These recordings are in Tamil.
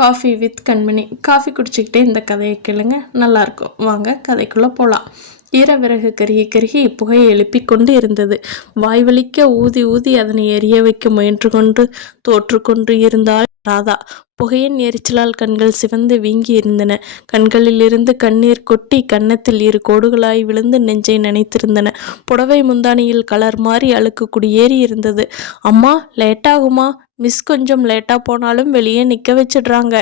Coffee with Kanmani. காஃபி குடிச்சிக்கிட்டே இந்த கதையை கேளுங்க. நல்லாயிருக்கும் வாங்க கதைக்குள்ளே போகலாம் ஈரவிறகு கருகி கருகி புகையை எழுப்பி கொண்டு இருந்தது. வாய்வலிக்க ஊதி ஊதி அதனை எரிய வைக்க முயன்று கொண்டு தோற்று கொண்டு இருந்தால் ராதா புகையின் எரிச்சலால் கண்கள் சிவந்து வீங்கி இருந்தன கண்களிலிருந்து கண்ணீர் கொட்டி கன்னத்தில் இரு கோடுகளாய் விழுந்து நெஞ்சை நனைத்திருந்தன. புடவை முந்தானியில் கலர் மாறி அழுக்கு குடியேறி இருந்தது அம்மா லேட்டாகுமா? மிஸ் கொஞ்சம் லேட்டாக போனாலும் வெளியே நிற்க வச்சிடுறாங்க.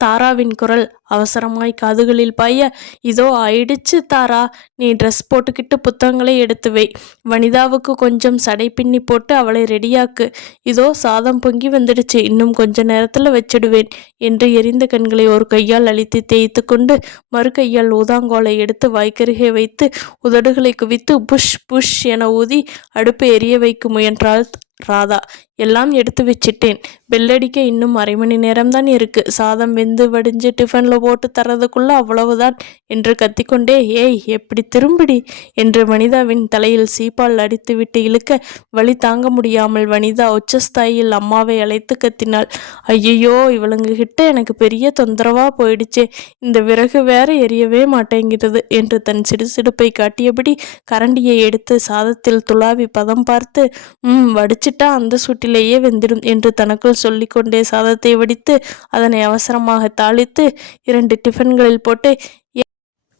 தாராவின் குரல் அவசரமாய் காதுகளில் பாய இதோ ஆயிடுச்சு தாரா நீ ட்ரெஸ் போட்டுக்கிட்டு புத்தகங்களை எடுத்து வை. வனிதாவுக்கு கொஞ்சம் சடை பின்னி போட்டு அவளை ரெடியாக்கு. இதோ சாதம் பொங்கி வந்துடுச்சு இன்னும் கொஞ்ச நேரத்தில் வச்சிடுவேன் என்று எரிந்த கண்களை ஒரு கையால் அழித்து தேய்த்து கொண்டு மறு கையால் ஊதாங்கோலை எடுத்து வாய்க்கருகே வைத்து உதடுகளை குவித்து புஷ் புஷ் என ஊதி அடுப்பு எரிய வைக்க முயன்றாள் ராதா. எல்லாம் எடுத்து வச்சிட்டேன். பெல்லடிக்க இன்னும் அரை மணி நேரம்தான் இருக்கு. சாதம் வெந்து வடிஞ்சு டிஃபனில் போட்டு தர்றதுக்குள்ள அவ்வளவுதான் என்று கத்திக்கொண்டே ஏய் எப்படி திரும்பிடி? என்று வனிதாவின் தலையில் சீப்பால் அடித்துவிட்டு இழுக்க வழி தாங்க முடியாமல் வனிதா உச்சஸ்தாயில் அம்மாவை அழைத்து கத்தினாள். ஐயையோ இவளுங்க கிட்ட எனக்கு பெரிய தொந்தரவா போயிடுச்சே. இந்த விறகு வேற எரியவே மாட்டேங்கிறது என்று தன் சிடுசிடுப்பை காட்டியபடி கரண்டியை எடுத்து சாதத்தில் துளாவி பதம் பார்த்து ம் வடிச்சிட்டா அந்த சுட்டிலேயே வெந்திடும் என்று தனக்குள் சொல்லிக்கொண்டே சாதத்தை வடித்து அதனை அவசரமாக தாளித்து இரண்டு டிஃபன்களில் போட்டு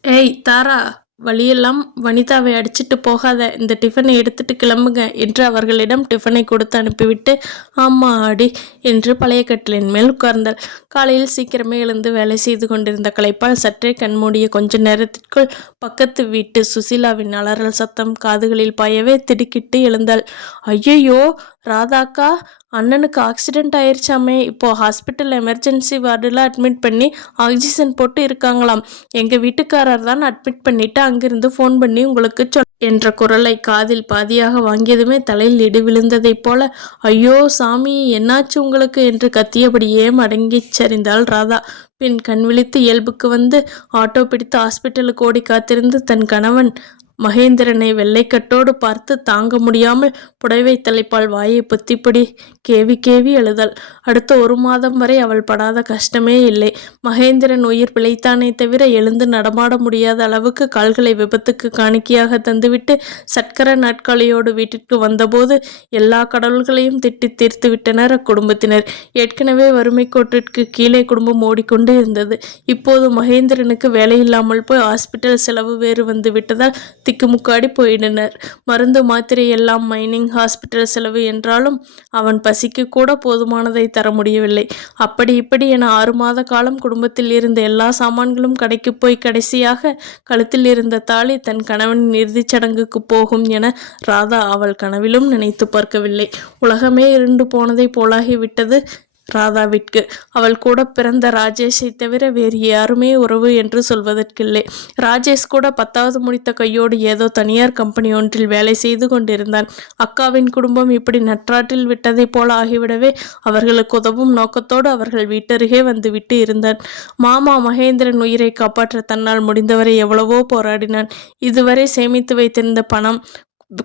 ஏய் தாரா வழியெல்லாம் வனிதாவை அடிச்சிட்டு போகாத. இந்த டிஃபனை எடுத்துட்டு கிளம்புங்க என்று அவர்களிடம் டிஃபனை கொடுத்து அனுப்பிவிட்டு ஆமா அடி என்று பழைய கட்டிலின் மேல் உட்கார்ந்தாள். காலையில் சீக்கிரமே எழுந்து வேலை செய்து கொண்டிருந்த களைப்பால் சற்றே கண்மூடிய கொஞ்ச நேரத்திற்குள் பக்கத்து வீட்டு சுசீலாவின் அலறல் சத்தம் காதுகளில் பாயவே திடுக்கிட்டு எழுந்தாள். ஐயையோ ராதாக்கா அண்ணனுக்கு ஆக்சிடெண்ட் ஆயிடுச்சாமே இப்போ ஹாஸ்பிட்டல் எமர்ஜென்சி வார்டில் அட்மிட் பண்ணி ஆக்சிஜன் போட்டு இருக்காங்களாம். எங்கள் வீட்டுக்காரர் தான் அட்மிட் பண்ணிட்டு அங்கிருந்து ஃபோன் பண்ணி உங்களுக்கு சொல் என்ற குரலை காதில் பாதியாக வாங்கியதுமே தலையில் இடி விழுந்ததைப் போல ஐயோ சாமி என்னாச்சு உங்களுக்கு? என்று கத்தியபடியே மடங்கிச் சரிந்தாள் ராதா. பின் கண் விழித்து இயல்புக்கு வந்து ஆட்டோ பிடித்து ஹாஸ்பிட்டலுக்கு ஓடி காத்திருந்து தன் கணவன் மகேந்திரனை வெள்ளைக்கட்டோடு பார்த்து தாங்க முடியாமல் புடவை தலைப்பால் வாயை பொத்திப்படி கேவி கேவி அழுதாள். அடுத்த ஒரு மாதம் வரை அவள் படாத கஷ்டமே இல்லை. மகேந்திரன் உயிர் பிழைத்தானே தவிர எழுந்து நடமாட முடியாத அளவுக்கு கால்களை விபத்துக்கு காணிக்கையாக தந்துவிட்டு சர்க்கர நாட்காலியோடு வீட்டிற்கு வந்தபோது எல்லா கடவுள்களையும் திட்டி தீர்த்து விட்டனர் அக்குடும்பத்தினர். ஏற்கனவே வறுமை கோட்டிற்கு கீழே குடும்பம் ஓடிக்கொண்டு இருந்தது. இப்போது மகேந்திரனுக்கு வேலையில்லாமல் போய் ஹாஸ்பிட்டல் செலவு வேறு வந்து விட்டதால் திக்குமுக்காடி போயிடினர். மருந்து மாத்திரை எல்லாம் மைனிங் ஹாஸ்பிட்டல் செலவு என்றாலும் அவன் பசிக்கு கூட போதுமானதை தர முடியவில்லை. அப்படி இப்படி என ஆறு மாத காலம் குடும்பத்தில் இருந்த எல்லா சாமான்களும் கடைக்கு போய் கடைசியாக கழுத்தில் இருந்த தாலி தன் கணவனின் இறுதிச் சடங்குக்கு போகும் என ராதா அவள் கனவிலும் நினைத்து பார்க்கவில்லை. உலகமே இருண்டு போனதை போலாகிவிட்டது ராதாவிற்கு அவள் கூட பிறந்த ராஜேஷை தவிர வேறு யாருமே உறவு என்று சொல்வதற்கில்லை. ராஜேஷ் கூட பத்தாவது முடித்த கையோடு ஏதோ தனியார் கம்பெனி ஒன்றில் வேலை செய்து கொண்டிருந்தான் அக்காவின் குடும்பம் இப்படி நற்றாற்றில் விட்டதைப் போல ஆகிவிடவே அவர்களுக்கு உதவும் நோக்கத்தோடு அவர்கள் வீட்டருகே வந்து விட்டு இருந்தான் மாமா மகேந்திரன் உயிரை காப்பாற்ற தன்னால் முடிந்தவரை எவ்வளவோ போராடினான். இதுவரை சேமித்து வைத்திருந்த பணம்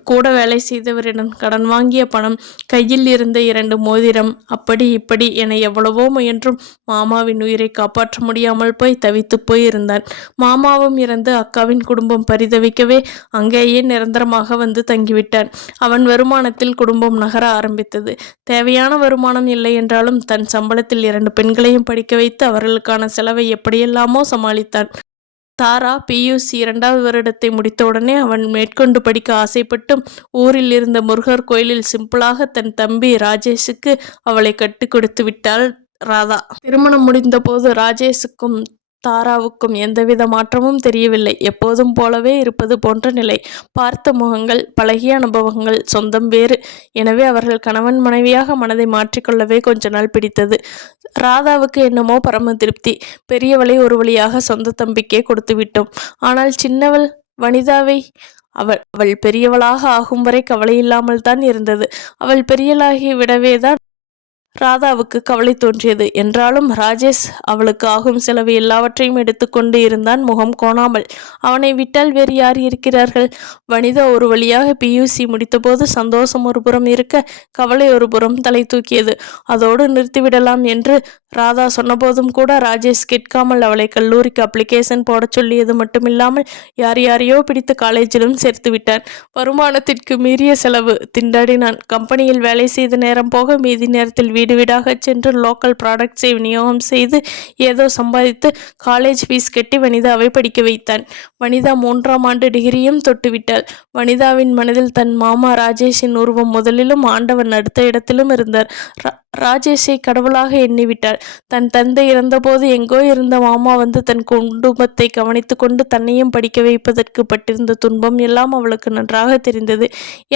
கூட வேலை செய்தவரிடம் கடன் வாங்கிய பணம் கையில் இருந்த இரண்டு மோதிரம். அப்படி இப்படி என எவ்வளவோ முயன்றும் மாமாவின் உயிரை காப்பாற்ற முடியாமல் போய் தவித்து போய் இருந்தான் மாமாவும் இறந்து அக்காவின் குடும்பம் பரிதவிக்கவே அங்கேயே நிரந்தரமாக வந்து தங்கிவிட்டான் அவன் வருமானத்தில் குடும்பம் நகர ஆரம்பித்தது. தேவையான வருமானம் இல்லை என்றாலும் தன் சம்பளத்தில் இரண்டு பெண்களையும் படிக்க வைத்து அவர்களுக்கான செலவை எப்படியெல்லாமோ சமாளித்தான். தாரா பியூசி இரண்டாவது வருடத்தை முடித்தவுடனே அவன் மேற்கொண்டு படிக்க ஆசைப்பட்டும் ஊரில் இருந்த முருகர் கோயிலில் சிம்பிளாக தன் தம்பி ராஜேஷுக்கு அவளை கட்டி கொடுத்து விட்டாள் ராதா. திருமணம் முடிந்தபோது ராஜேஷுக்கும் தாராவுக்கும் எந்தவித மாற்றமும் தெரியவில்லை. எப்போதும் போலவே இருப்பது போன்ற நிலை. பார்த்த முகங்கள் பழகிய அனுபவங்கள் சொந்தம் வேறு. எனவே அவர்கள் கணவன் மனைவியாக மனதை மாற்றிக்கொள்ளவே கொஞ்ச நாள் பிடித்தது. ராதாவுக்கு என்னமோ பரம திருப்தி. பெரியவளை ஒரு வழியாக சொந்த தம்பிக்கே கொடுத்து விட்டோம். ஆனால் சின்னவள் வனிதாவை அவள் அவள் பெரியவளாக ஆகும் வரை கவலை இல்லாமல் தான் இருந்தது. அவள் பெரியலாகி விடவே தான் ராதாவுக்கு கவலை தோன்றியது. என்றாலும் ராஜேஷ் அவளுக்கு ஆகும் செலவு எல்லாவற்றையும் எடுத்துக்கொண்டு இருந்தான் முகம் கோணாமல். அவனை விட்டால் வேறு யார் இருக்கிறார்கள்? வனிதா ஒரு வழியாக பியூசி முடித்தபோது சந்தோஷம் ஒரு புறம் இருக்க கவலை ஒரு புறம் தலை தூக்கியது. அதோடு நிறுத்திவிடலாம் என்று ராதா சொன்னபோதும் கூட ராஜேஷ் கேட்காமல் அவளை கல்லூரிக்கு அப்ளிகேஷன் போடச் சொல்லியது மட்டுமில்லாமல் யார் யாரையோ பிடித்து காலேஜிலும் சேர்த்து விட்டான். வருமானத்திற்கு மீறிய செலவு திண்டாடினான். கம்பெனியில் வேலை செய்த நேரம் போக மீதி நேரத்தில் வீடு வீடாக சென்று லோக்கல் ப்ராடக்ட்ஸை விநியோகம் செய்து ஏதோ சம்பாதித்து காலேஜ் ஃபீஸ் கட்டி வனிதாவை படிக்க வைத்தான். வனிதா மூன்றாம் ஆண்டு டிகிரியும் தொட்டுவிட்டாள். வனிதாவின் மனதில் தன் மாமா ராஜேஷின் உருவம் முதலிலும் ஆண்டவன் அடுத்த இடத்திலும் இருந்தார். ராஜேஷை கடவுளாக எண்ணிவிட்டாள். தன் தந்தை இறந்தபோது எங்கோ இருந்த மாமா வந்து தன் குடும்பத்தை கவனித்து கொண்டு தன்னையும் படிக்க வைப்பதற்கு பட்டிருந்த துன்பம் எல்லாம் அவளுக்கு நன்றாக தெரிந்தது.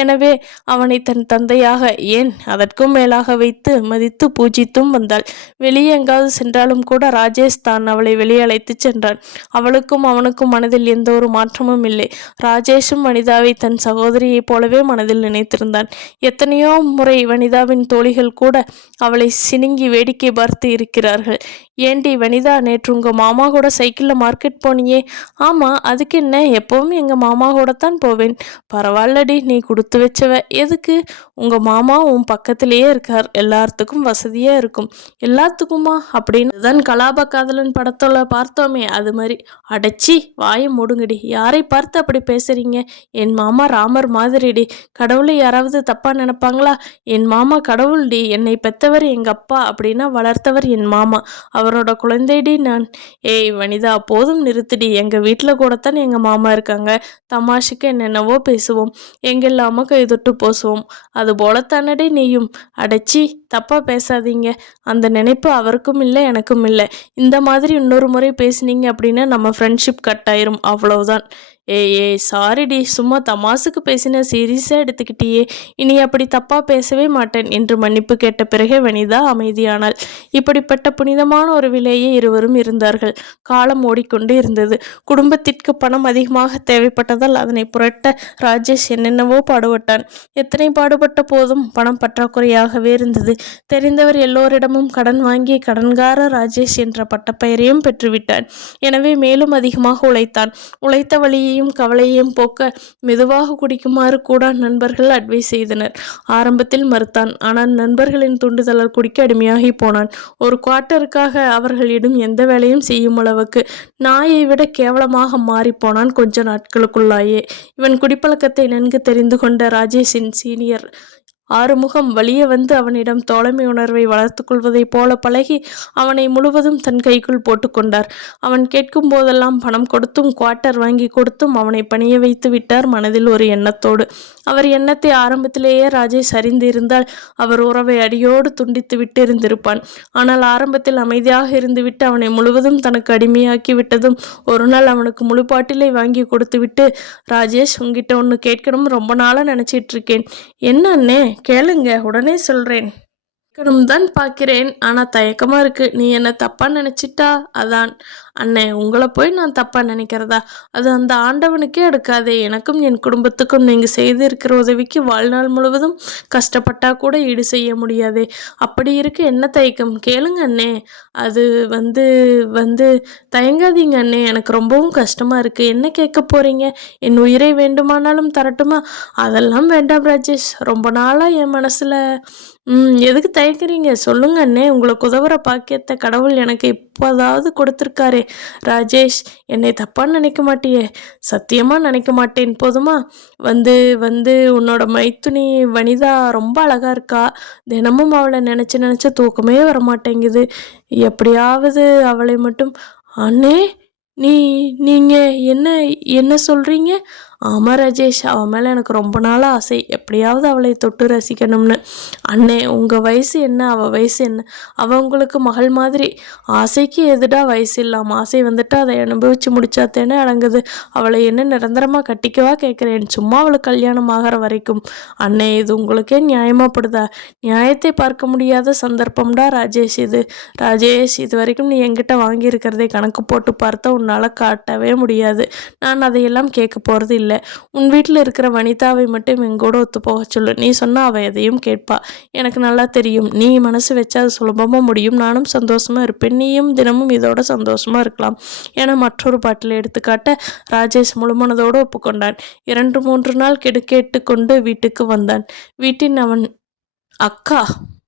எனவே அவனை தன் தந்தையாக ஏன் அதற்கும் மேலாக வைத்து மதித்து பூஜித்தும் வந்தாள். வெளியே எங்காவது சென்றாலும் கூட ராஜேஷ் தான் அவளை வெளியே அழைத்து சென்றான். அவளுக்கும் அவனுக்கும் மனதில் எந்த ஒரு மாற்றமும் இல்லை. ராஜேஷும் வனிதாவை தன் சகோதரியைப் போலவே மனதில் நினைத்திருந்தான். எத்தனையோ முறை வனிதாவின் தோழிகள் கூட அவளை சினுங்கி வேடிக்கை பார்த்து இருக்கிறார்கள். ஏண்டி வனிதா நேற்று உங்கள் மாமா கூட சைக்கிளில் மார்க்கெட் போனியே. ஆமாம் அதுக்கு என்ன? எப்பவும் எங்கள் மாமா கூட தான் போவேன். பரவாயில்லடி நீ கொடுத்து வச்சவ. எதுக்கு? உங்கள் மாமா உன் பக்கத்திலேயே இருக்கார். எல்லாத்துக்கும் வசதியாக இருக்கும். எல்லாத்துக்குமா? அப்படின்னு தான் கலாப காதலன் படத்தில் பார்த்தோமே. அது மாதிரி அடைச்சி வாயை மூடுங்கடி. யாரை பார்த்து அப்படி பேசுறீங்க? என் மாமா ராமர் மாதிரிடி. கடவுளை யாராவது தப்பாக நினைப்பாங்களா? என் மாமா கடவுள்டி. என்னை பெத்தவர் எங்கள் அப்பா அப்படின்னா வளர்த்தவர் என் மாமா. அவரோட குழந்தைடி நான். ஏய் வனிதா போதும் நிறுத்துடி. எங்கள் வீட்டில் கூடத்தான் எங்கள் மாமா இருக்காங்க. தமாஷுக்கு என்னென்னவோ பேசுவோம். எங்கெல்லாமோ கைதொட்டு போசுவோம். அது போலத்தானடே நீயும். அடைச்சி தப்பாக பேசாதீங்க. அந்த நினைப்பு அவருக்கும் இல்லை எனக்கும் இல்லை. இந்த மாதிரி இன்னொரு முறை பேசுனீங்க அப்படின்னா நம்ம ஃப்ரெண்ட்ஷிப் கட் ஆயிரும். அவ்வளவுதான். ஏய் ஏய் சாரிடி சும்மா தமாசுக்கு பேசின சீரியஸாக எடுத்துக்கிட்டியே. இனி அப்படி தப்பாக பேசவே மாட்டேன் என்று மன்னிப்பு கேட்ட பிறகே வனிதா அமைதியானாள். இப்படிப்பட்ட புனிதமான ஒரு விலையே இருவரும் இருந்தார்கள். காலம் ஓடிக்கொண்டு இருந்தது. குடும்பத்திற்கு பணம் அதிகமாக தேவைப்பட்டதால் அதனை புரட்ட ராஜேஷ் என்னென்னவோ பாடுபட்டான். எத்தனை பாடுபட்ட போதும் பணம் பற்றாக்குறையாகவே இருந்தது. தெரிந்தவர் எல்லோரிடமும் கடன் வாங்கி கடன்கார ராஜேஷ் என்ற பட்டப்பெயரையும் பெற்றுவிட்டான். எனவே மேலும் அதிகமாக உழைத்தான். உழைத்த வழியை கவலையையும் கவலையையும் போக்க மெதுவாக குடிக்குமாறு கூட நண்பர்கள் அட்வைஸ் செய்தனர். ஆரம்பத்தில் மறுத்தான். ஆனால் நண்பர்களின் தூண்டுதலால் குடிக்க அடிமையாகி போனான். ஒரு குவார்ட்டருக்காக அவர்களிடம் எந்த வேலையும் செய்யும் அளவுக்கு நாயை விட கேவலமாக மாறிப்போனான் கொஞ்ச நாட்களுக்குள்ளாயே. இவன் குடிப்பழக்கத்தை நன்கு தெரிந்து கொண்ட ராஜேஷின் சீனியர் ஆறுமுகம் வழிய வந்து அவனிடம் தோழமை உணர்வை வளர்த்து கொள்வதைப் போல பழகி அவனை முழுவதும் தன் கைக்குள் போட்டுக்கொண்டார் அவன் கேட்கும் போதெல்லாம் பணம் கொடுத்தும் குவார்ட்டர் வாங்கி கொடுத்தும் அவனை பணிய வைத்து விட்டார் மனதில் ஒரு எண்ணத்தோடு. அவர் எண்ணத்தை ஆரம்பத்திலேயே ராஜேஷ் அறிந்திருந்தால் அவர் உறவை அடியோடு துண்டித்து விட்டு இருந்திருப்பான் ஆனால் ஆரம்பத்தில் அமைதியாக இருந்துவிட்டு அவனை முழுவதும் தனக்கு அடிமையாக்கி விட்டதும் ஒரு நாள் அவனுக்கு முழு பாட்டிலை வாங்கி கொடுத்து விட்டு ராஜேஷ் உங்ககிட்ட ஒன்று கேட்கணும் ரொம்ப நாளாக நினச்சிட்டு இருக்கேன். என்ன அண்ணே? கேளுங்க உடனே சொல்கிறேன் கேட்கணும் தான் பார்க்கிறேன். ஆனால் தயக்கமாக இருக்குது நீ என்னை தப்பாக நினச்சிட்டா? அதான். அண்ணே உங்களை போய் நான் தப்பாக நினைக்கிறதா? அது அந்த ஆண்டவனுக்கே எடுக்காதே. எனக்கும் என் குடும்பத்துக்கும் நீங்கள் செய்திருக்கிற உதவிக்கு வாழ்நாள் முழுவதும் கஷ்டப்பட்டா கூட ஈடு செய்ய முடியாதே. அப்படி இருக்க என்ன தயக்கம்? கேளுங்க அண்ணே. அது வந்து வந்து தயங்காதீங்க அண்ணே. எனக்கு ரொம்பவும் கஷ்டமாக இருக்குது என்ன கேட்க போகிறீங்க என் உயிரை வேண்டுமானாலும் தரட்டுமா? அதெல்லாம் வேண்டாம் ராஜேஷ். ரொம்ப நாளாக என் மனசில் ம் எதுக்கு தயங்குறீங்க? சொல்லுங்க அண்ணே. உங்களுக்கு உதவுற பாக்கியத்தை கடவுள் எனக்கு இப்போதாவது கொடுத்துருக்காரே. ராஜேஷ் என்னை தப்பாக நினைக்க மாட்டியே? சத்தியமாக நினைக்க மாட்டேன். போதுமா? வந்து வந்து உன்னோட மைத்துனி வனிதா ரொம்ப அழகாக இருக்கா. தினமும் அவளை நினச்சி நினச்ச தூக்கமே வர மாட்டேங்குது. எப்படியாவது அவளை மட்டும் அண்ணே நீ நீங்கள் என்ன என்ன சொல்கிறீங்க ஆமாம் ராஜேஷ் அவள் மேலே எனக்கு ரொம்ப நாள் ஆசை. எப்படியாவது அவளை தொட்டு ரசிக்கணும்னு. அண்ணே உங்கள் வயசு என்ன? அவள் வயசு என்ன? அவள் உங்களுக்கு மகள் மாதிரி. ஆசைக்கு எதுடா வயசு இல்லாமல் ஆசை வந்துட்டு அதை அனுபவித்து முடிச்சாத்தேனே அடங்குது. அவளை என்ன நிரந்தரமாக கட்டிக்கவா கேட்குறேன் சும்மா அவளுக்கு கல்யாணம் ஆகிற வரைக்கும். அண்ணே இது உங்களுக்கே நியாயமாகப்படுதா நியாயத்தை பார்க்க முடியாத சந்தர்ப்பம்டா ராஜேஷ் இது. ராஜேஷ் இது வரைக்கும் நீ என்கிட்ட வாங்கியிருக்கிறதை கணக்கு போட்டு பார்த்தா உன்னால் காட்டவே முடியாது. நான் அதையெல்லாம் கேட்க போகிறது இல்லை. இல்லை உன் வீட்டில் இருக்கிற வனிதாவை மட்டும் எங்கூட ஒத்து போக சொல்லு. நீ சொன்னால் அவள் எதையும் கேட்பா. எனக்கு நல்லா தெரியும். நீ மனசு வச்சா அது சுலபமாக முடியும். நானும் சந்தோஷமாக இருப்பேன். நீயும் தினமும் இதோட சந்தோஷமாக இருக்கலாம். என மற்றொரு பாட்டில் எடுத்துக்காட்ட ராஜேஷ் முழுமனதோடு ஒப்புக்கொண்டான். இரண்டு மூன்று நாள் கெடு கேட்டுக்கொண்டு வீட்டுக்கு வந்தான். வீட்டின் அவன் அக்கா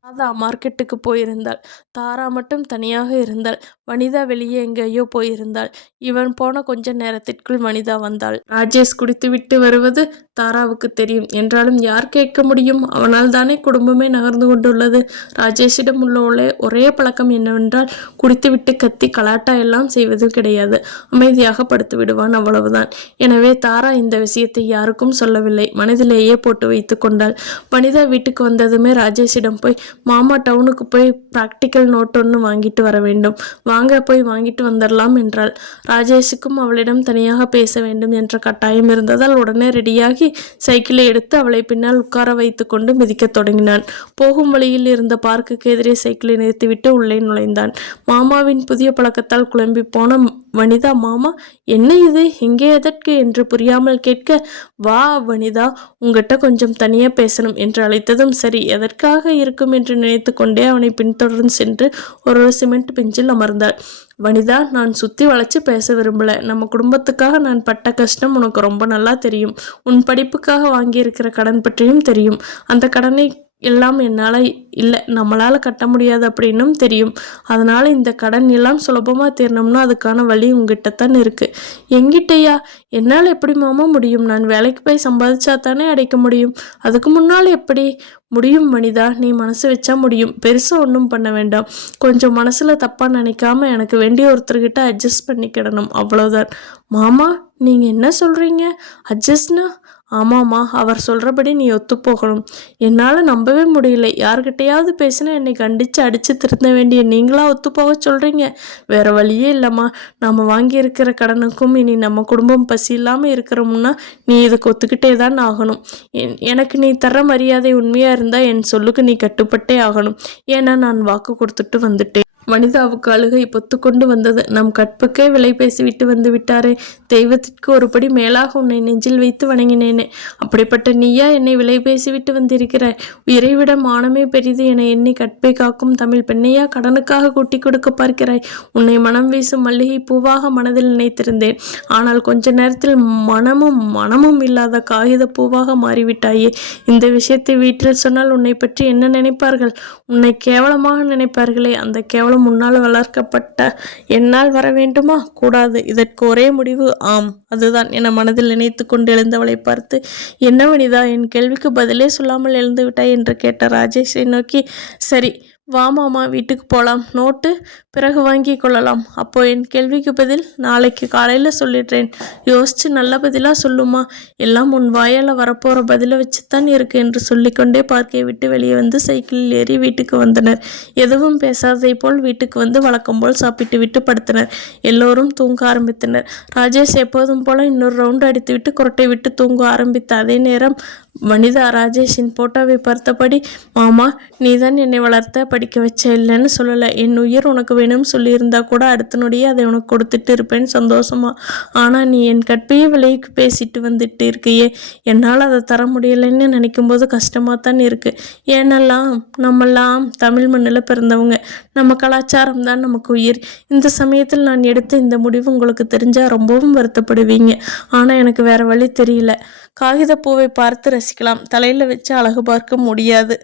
ராதா மார்க்கெட்டுக்கு போயிருந்தாள். தாரா மட்டும் தனியாக இருந்தாள். வனிதா வெளியே எங்கேயோ போயிருந்தாள். இவன் போன கொஞ்ச நேரத்திற்குள் வனிதா வந்தாள். ராஜேஷ் குடித்துவிட்டு வருவது தாராவுக்கு தெரியும். என்றாலும் யார் கேட்க முடியும்? அவனால் தானே குடும்பமே நகர்ந்து கொண்டுள்ளது. ராஜேஷிடம் உள்ள ஒரே பழக்கம் என்னவென்றால் குடித்துவிட்டு கத்தி கலாட்டா எல்லாம் செய்வது கிடையாது. அமைதியாக படுத்து விடுவான் அவ்வளவுதான். எனவே தாரா இந்த விஷயத்தை யாருக்கும் சொல்லவில்லை. மனதிலேயே போட்டு வைத்து கொண்டாள். வனிதா வீட்டுக்கு வந்ததுமே ராஜேஷிடம் போய் மாமா டவுனுக்கு போய் ப்ராக்டிக்கல் நோட் ஒன்று வாங்கிட்டு வர வேண்டும். வாங்க போய் வாங்கிட்டு வந்துடலாம் என்றாள். ராஜேஷுக்கும் அவளிடம் தனியாக பேச வேண்டும் என்ற கட்டாயம் இருந்ததால் உடனே ரெடியாகி சைக்கிளை எடுத்து அவளை பின்னால் உட்கார வைத்து கொண்டு மிதிக்கத் தொடங்கினான். போகும் வழியில் இருந்த பார்க்குக்கு எதிரே சைக்கிளை நிறுத்திவிட்டு உள்ளே நுழைந்தான். மாமாவின் புதிய பழக்கத்தால் குழம்பி போன வனிதா மாமா என்ன இது? இங்கே எதற்கு? என்று புரியாமல் கேட்க வா வனிதா உங்ககிட்ட கொஞ்சம் தனியாக பேசணும் என்று அழைத்ததும் சரி எதற்காக இருக்கும்? என்று நினைத்து கொண்டே அவனை பின்தொடர்ந்து சென்று ஒரு சிமெண்ட் பெஞ்சில் அமர்ந்தாள். வனிதா நான் சுற்றி வளைச்சு பேச விரும்பலை. நம்ம குடும்பத்துக்காக நான் பட்ட கஷ்டம் உனக்கு ரொம்ப நல்லா தெரியும். உன் படிப்புக்காக வாங்கியிருக்கிற கடன் பற்றியும் தெரியும். அந்த கடனை எல்லாம் என்னால் இல்லை நம்மளால் கட்ட முடியாது அப்படின்னும் தெரியும். அதனால் இந்த கடன் எல்லாம் சுலபமாக தீரணும்னா அதுக்கான வழி உங்ககிட்ட தான் இருக்குது எங்கிட்டயா? என்னால் எப்படி மாமா முடியும்? நான் வேலைக்கு போய் சம்பாதிச்சா தானே அடைக்க முடியும்? அதுக்கு முன்னால் எப்படி? முடியும் மனிதா நீ மனசு வச்சா முடியும். பெருசாக ஒன்றும் பண்ண வேண்டாம். கொஞ்சம் மனசில் தப்பாக நினைக்காம எனக்கு வேண்டிய ஒருத்தர்கிட்ட அட்ஜஸ்ட் பண்ணிக்கிடணும். அவ்வளோதான் மாமா நீங்கள் என்ன சொல்கிறீங்க அட்ஜஸ்ட்னா ஆமாம்மா அவர் சொல்கிறபடி நீ ஒத்துப்போகணும் என்னால் நம்பவே முடியல. யார்கிட்டையாவது பேசினா என்னை கண்டித்து அடித்து திருத்த வேண்டிய நீங்களாக ஒத்துப்போக சொல்கிறீங்க வேறு வழியே இல்லைம்மா. நம்ம வாங்கியிருக்கிற கடனுக்கும் இனி நம்ம குடும்பம் பசி இல்லாமல் இருக்கிறோம்னா நீ இதுக்கு ஒத்துக்கிட்டே தான் ஆகணும். எனக்கு நீ தர மரியாதை உண்மையாக இருந்தால் என் சொல்லுக்கு நீ கட்டுப்பட்டே ஆகணும். ஏன்னா நான் வாக்கு கொடுத்துட்டு வந்துட்டேன். வனிதாவுக்கு அழுகை பொத்துக்கொண்டு வந்தது. நம் கற்புக்கே விலை பேசிவிட்டு வந்து விட்டாரே. தெய்வத்திற்கு ஒருபடி மேலாக உன்னை நெஞ்சில் வைத்து வணங்கினேனே. அப்படிப்பட்ட நீயா என்னை விலை பேசிவிட்டு வந்திருக்கிறாய்? உயிரைவிட மானமே பெரிது என எண்ணி கற்பை காக்கும் தமிழ் பெண்ணையா கடனுக்காக கூட்டி கொடுக்க பார்க்கிறாய்? உன்னை மனம் வீசும் மல்லிகை பூவாக மனதில் நினைத்திருந்தேன். ஆனால் கொஞ்ச நேரத்தில் மனமும் மனமும் இல்லாத காகித பூவாக மாறிவிட்டாயே. இந்த விஷயத்தை வீட்டில் சொன்னால் உன்னை பற்றி என்ன நினைப்பார்கள்? உன்னை கேவலமாக நினைப்பார்களே. அந்த கேவலம் முன்னால் வளர்க்கப்பட்ட என்னால் வர வேண்டுமா? கூடாது. இதற்கு ஒரே முடிவு ஆம். அதுதான். என மனதில் நினைத்து கொண்டு எழுந்தவளை பார்த்து என்னவனிதா என் கேள்விக்கு பதிலே சொல்லாமல் எழுந்து விட்டாய் என்று கேட்ட ராஜேஷை நோக்கி சரி வா மாமா வீட்டுக்கு போகலாம் நோட்டு பிறகு வாங்கி கொள்ளலாம். அப்போ என் கேள்விக்கு பதில் நாளைக்கு காலையில் சொல்லிடுறேன். யோசிச்சு நல்ல பதிலாக சொல்லுமா. எல்லாம் உன் வாயால் வரப்போகிற பதிலை வச்சுத்தான் இருக்கு என்று சொல்லிக்கொண்டே பார்க்கை விட்டு வெளியே வந்து சைக்கிளில் ஏறி வீட்டுக்கு வந்தனர். எதுவும் பேசாததை போல் வீட்டுக்கு வந்து வழக்கம் போல் சாப்பிட்டு விட்டு படுத்தனர். எல்லோரும் தூங்க ஆரம்பித்தனர். ராஜேஷ் எப்போதும் போல இன்னொரு ரவுண்டு அடித்துவிட்டு குரட்டை விட்டு தூங்க ஆரம்பித்த அதே நேரம் வனிதா ராஜேஷின் போட்டோவை பார்த்தபடி மாமா நீதான் என்னை வளர்த்த படிக்க வச்ச இல்லைன்னு சொல்லலை. என் உயிர் உனக்கு வேணும்னு சொல்லியிருந்தா கூட அடுத்த நொடியே அதை உனக்கு கொடுத்துட்டு இருப்பேன் சந்தோஷமா. ஆனால் நீ என் கற்பையே விலைக்கு பேசிட்டு வந்துட்டு இருக்கையே. என்னால் அதை தர முடியலைன்னு நினைக்கும் போது கஷ்டமாக தான் இருக்குது ஏனெல்லாம் நம்மெல்லாம் தமிழ் மண்ணில் பிறந்தவங்க. நம்ம கலாச்சாரம் தான் நமக்கு உயிர். இந்த சமயத்தில் நான் எடுத்த இந்த முடிவு உங்களுக்கு தெரிஞ்சால் ரொம்பவும் வருத்தப்படுவீங்க. ஆனால் எனக்கு வேறு வழி தெரியல. காகித பூவை பார்த்து ரசிக்கலாம். தலையில் வச்சு அழகு பார்க்க முடியாது.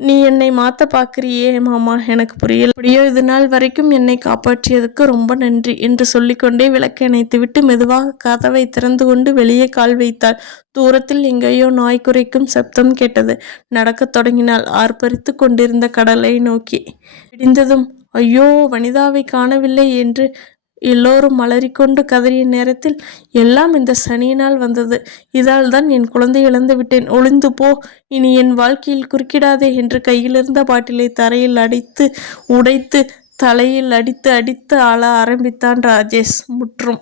நீ என்னை மாற்ற பார்க்குறியே மாமா எனக்கு புரியல. அப்படியோ இது நாள் வரைக்கும் என்னை காப்பாற்றியதுக்கு ரொம்ப நன்றி என்று சொல்லிக்கொண்டே விளக்கை அணைத்துவிட்டு மெதுவாக கதவை திறந்து கொண்டு வெளியே கால் வைத்தாள். தூரத்தில் எங்கேயோ நாய் குறைக்கும் சப்தம் கேட்டது. நடக்கத் தொடங்கினாள் ஆர்ப்பரித்து கொண்டிருந்த கடலை நோக்கி. விடிந்ததும் ஐயோ வனிதாவை காணவில்லை என்று எல்லோரும் மலரிக்கொண்டு கதறிய நேரத்தில் எல்லாம் இந்த சனியினால் வந்தது. இதால் தான் என் குழந்தை இழந்து விட்டேன். ஒளிந்து போ. இனி என் வாழ்க்கையில் குறுக்கிடாதே என்று கையிலிருந்த பாட்டிலை தரையில் அடித்து உடைத்து தலையில் அடித்து அடித்து ஆள ஆரம்பித்தான் ராஜேஷ் முற்றும்.